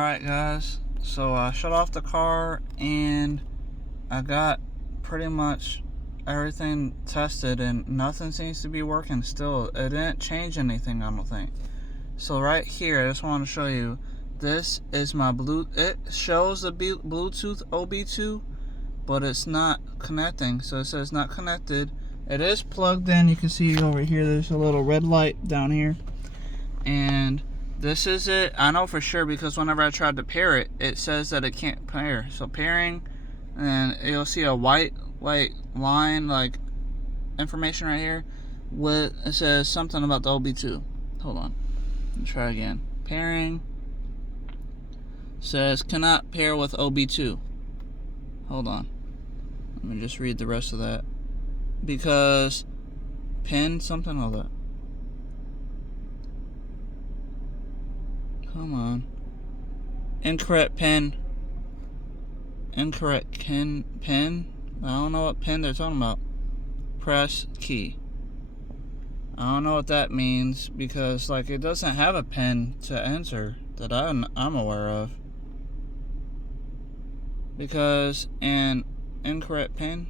Alright guys, so I shut off the car and I got pretty much everything tested and nothing seems to be working still. It didn't change anything, I don't think. So right here, I just want to show you, this is my it shows the Bluetooth OB2, but it's not connecting. So it says not connected. It is plugged in. You can see over here, there's a little red light down here. And this is it. I know for sure because whenever I tried to pair it, it says that it can't pair. So pairing, and you'll see a white line, like information right here. With it says something about the OB2. Hold on. Let me try again. Pairing says cannot pair with OB2. Hold on. Let me just read the rest of that. Because pin something, hold up. Come on. Incorrect pin. Incorrect pin. I don't know what pin they're talking about. Press key. I don't know what that means because like it doesn't have a pin to enter that I'm aware of. Because an incorrect pin.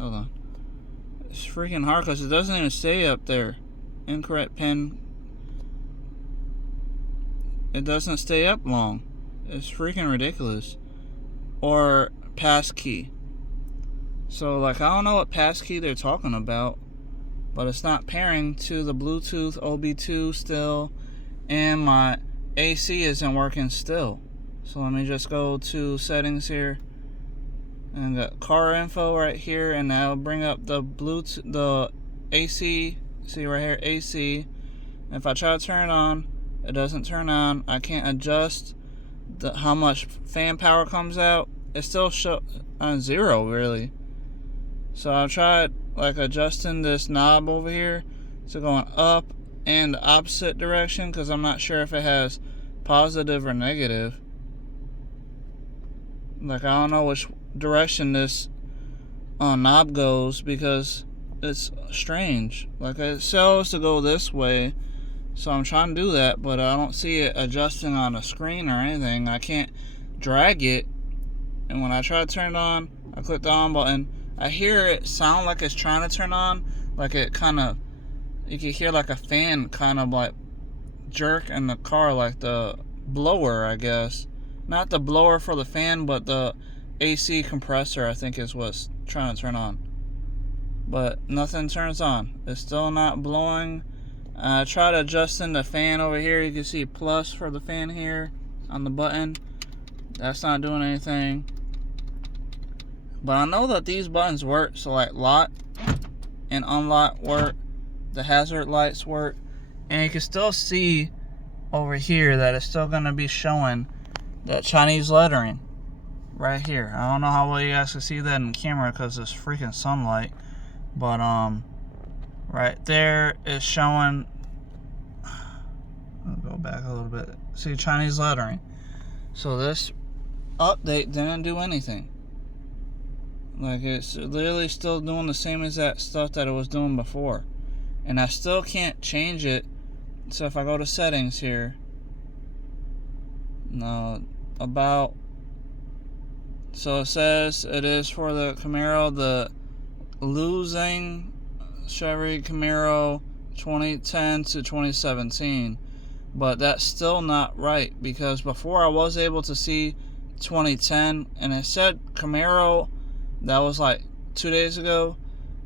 Hold on. It's freaking hard because it doesn't even stay up there. Incorrect pin. It doesn't stay up long. It's freaking ridiculous. Or passkey. So like I don't know what passkey they're talking about, but it's not pairing to the Bluetooth OB2 still, and my AC isn't working still. So let me just go to settings here, and got car info right here, and that'll bring up the Bluetooth, the AC. See right here, AC. And if I try to turn it on, it doesn't turn on. I can't adjust how much fan power comes out. It still shows on 0 really. So I've tried like adjusting this knob over here to going up and the opposite direction because I'm not sure if it has positive or negative. Like I don't know which direction this knob goes because it's strange. Like it shows to go this way. So I'm trying to do that, but I don't see it adjusting on the screen or anything. I can't drag it. And when I try to turn it on, I click the on button. I hear it sound like it's trying to turn on. Like it kind of, you can hear like a fan kind of like jerk in the car, like the blower, I guess. Not the blower for the fan, but the AC compressor, I think is what's trying to turn on. But nothing turns on. It's still not blowing. I tried adjusting the fan over here. You can see plus for the fan here on the button. That's not doing anything. But I know that these buttons work. So like lock and unlock work. The hazard lights work. And you can still see over here that it's still going to be showing that Chinese lettering right here. I don't know how well you guys can see that in the camera because it's freaking sunlight. But right there is showing. I'll go back a little bit. See Chinese lettering. So this update didn't do anything. Like it's literally still doing the same as that stuff that it was doing before. And I still can't change it. So if I go to settings here. No, about. So it says it is for the Camaro, the losing Chevy Camaro 2010 to 2017, but that's still not right because before I was able to see 2010 and it said Camaro, that was like 2 days ago,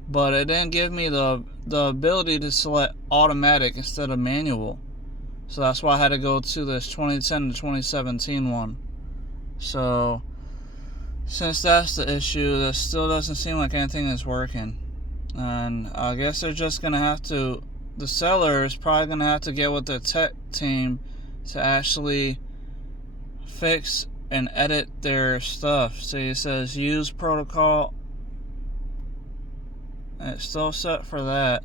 but it didn't give me the ability to select automatic instead of manual. So that's why I had to go to this 2010 to 2017 one. So since that's the issue, that still doesn't seem like anything is working. And I guess they're just going to have to, the seller is probably going to have to get with the tech team to actually fix and edit their stuff. See, it says use protocol. And it's still set for that.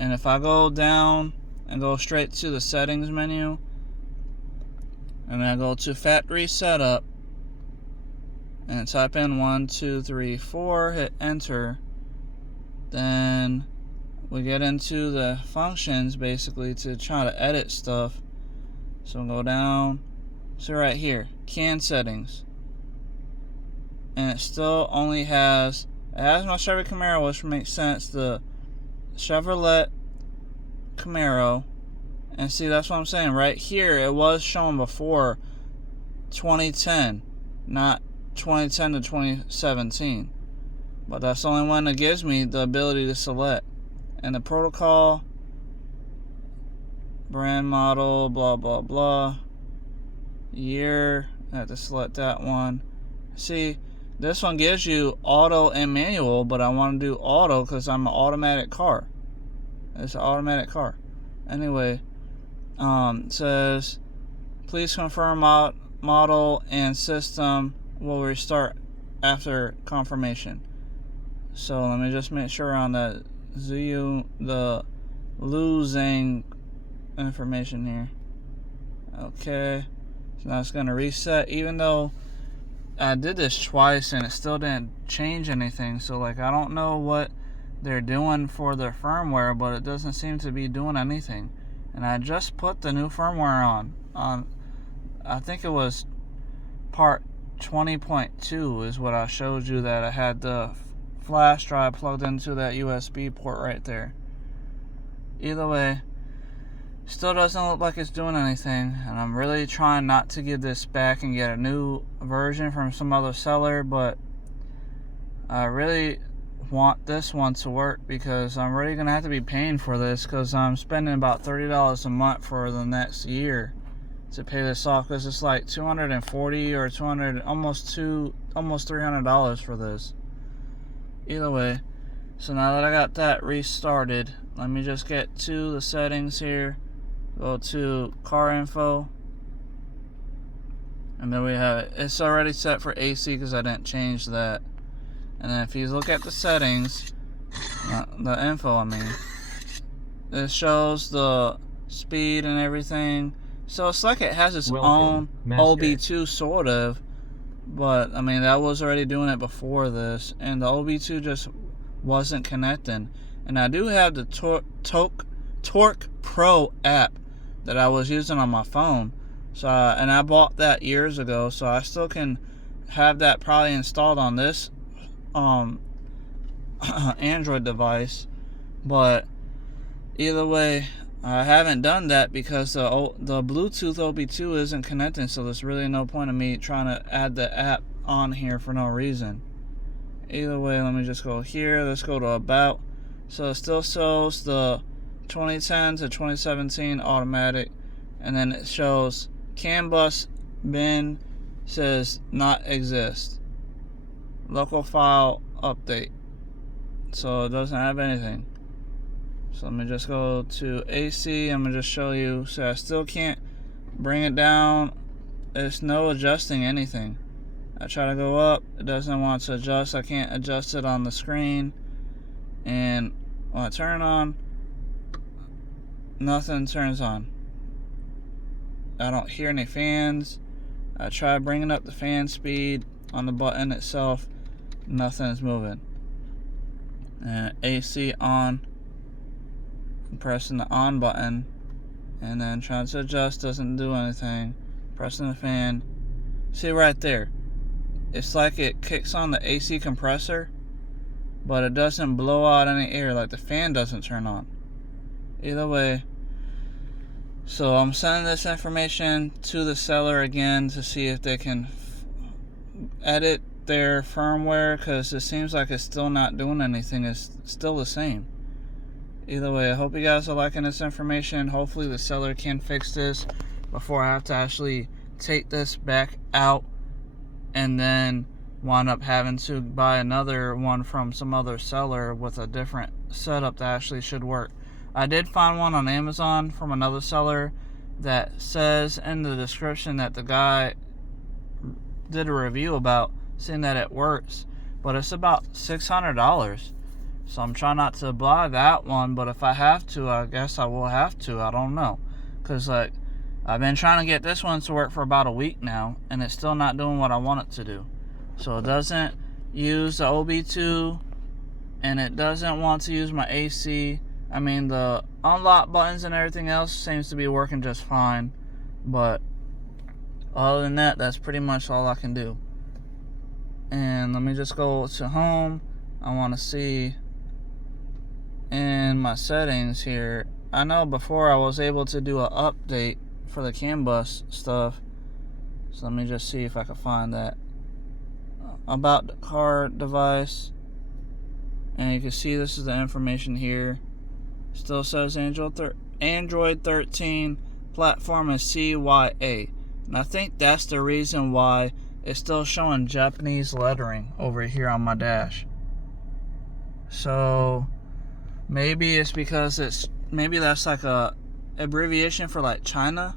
And if I go down and go straight to the settings menu, and I go to factory setup, and type in 1, 2, 3, 4, hit enter, then we get into the functions basically to try to edit stuff. So go down So right here, CAN settings. And it still only has, it has my Chevy Camaro, which makes sense, the Chevrolet Camaro. And see, that's what I'm saying. Right here, it was showing before 2010, not 2010 to 2017. But that's the only one that gives me the ability to select. And the protocol, brand, model, blah, blah, blah, year, I have to select that one. See, this one gives you auto and manual, but I want to do auto because I'm an automatic car. It's an automatic car. Anyway, it says, please confirm model and system will restart after confirmation. So let me just make sure on the losing information here. Okay, so now it's going to reset, even though I did this twice and it still didn't change anything. So like, I don't know what they're doing for their firmware, but it doesn't seem to be doing anything. And I just put the new firmware on I think it was part 20.2 is what I showed you, that I had the flash drive plugged into that USB port right there. Either way, still doesn't look like it's doing anything, and I'm really trying not to give this back and get a new version from some other seller, but I really want this one to work because I'm really gonna have to be paying for this, because I'm spending about $30 a month for the next year to pay this off, because it's like $240 or $200, almost $300 for this. Either way, so now that I got that restarted, let me just get to the settings here, go to car info, and then we have it. It's already set for AC because I didn't change that. And then if you look at the settings, the info, I mean, it shows the speed and everything. So it's like it has its own OB2 sort of, but I mean, that was already doing it before this, and the OB2 just wasn't connecting. And I do have the Torque Pro app that I was using on my phone, so and I bought that years ago, so I still can have that probably installed on this Android device. But either way, I haven't done that because the Bluetooth OB2 isn't connecting, so there's really no point in me trying to add the app on here for no reason. Either way, let me just go here. Let's go to about. So it still shows the 2010 to 2017 automatic, and then it shows CAN bus bin says not exist. Local file update. So it doesn't have anything. So let me just go to AC. I'm going to just show you. So I still can't bring it down. There's no adjusting anything. I try to go up. It doesn't want to adjust. I can't adjust it on the screen. And when I turn it on, nothing turns on. I don't hear any fans. I try bringing up the fan speed on the button itself. Nothing is moving. And AC on. I'm pressing the on button, and then trying to adjust doesn't do anything. Pressing the fan. See right there, it's like it kicks on the AC compressor, but it doesn't blow out any air, like the fan doesn't turn on. Either way, so I'm sending this information to the seller again to see if they can edit their firmware, because it seems like it's still not doing anything. It's still the same. Either way, I hope you guys are liking this information. Hopefully the seller can fix this before I have to actually take this back out and then wind up having to buy another one from some other seller with a different setup that actually should work. I did find one on Amazon from another seller that says in the description that the guy did a review about, saying that it works, but it's about $600. So I'm trying not to buy that one, but if I have to, I guess I will have to. I don't know, because like, I've been trying to get this one to work for about a week now, and it's still not doing what I want it to do. So it doesn't use the OB2, and it doesn't want to use my AC. I mean, the unlock buttons and everything else seems to be working just fine, but Other than that, that's pretty much all I can do. And let me just go to home. I want to see in my settings here. I know before I was able to do an update for the CAN bus stuff. So let me just see if I can find that. About the car device. And you can see this is the information here. Still says Android 13 platform is CYA. And I think that's the reason why it's still showing Japanese lettering over here on my dash. So maybe it's because maybe that's like a abbreviation for like China.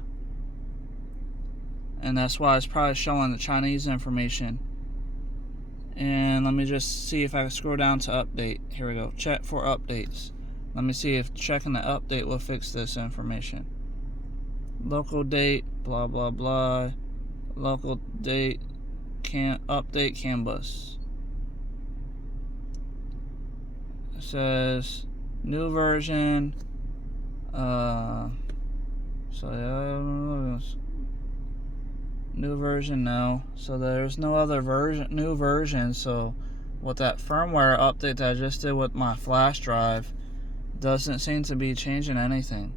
And that's why it's probably showing the Chinese information. And let me just see if I can scroll down to update. Here we go. Check for updates. Let me see if checking the update will fix this information. Local date, blah blah blah. Local date, update CAN bus. It says new version. New version now. So there's no other new version. So with that firmware update that I just did with my flash drive, doesn't seem to be changing anything.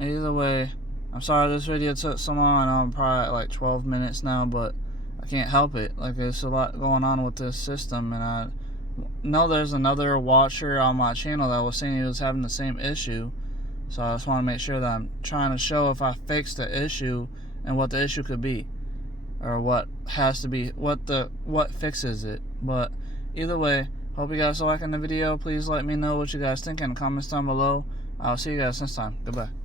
Either way, I'm sorry this video took so long. I know I'm probably at like 12 minutes now, but I can't help it. Like, there's a lot going on with this system, and I know there's another watcher on my channel that was saying he was having the same issue. So I just want to make sure that I'm trying to show if I fix the issue and what the issue could be, or what has to be, what fixes it. But either way, hope you guys are liking the video. Please let me know what you guys think in the comments down below. I'll see you guys next time. Goodbye.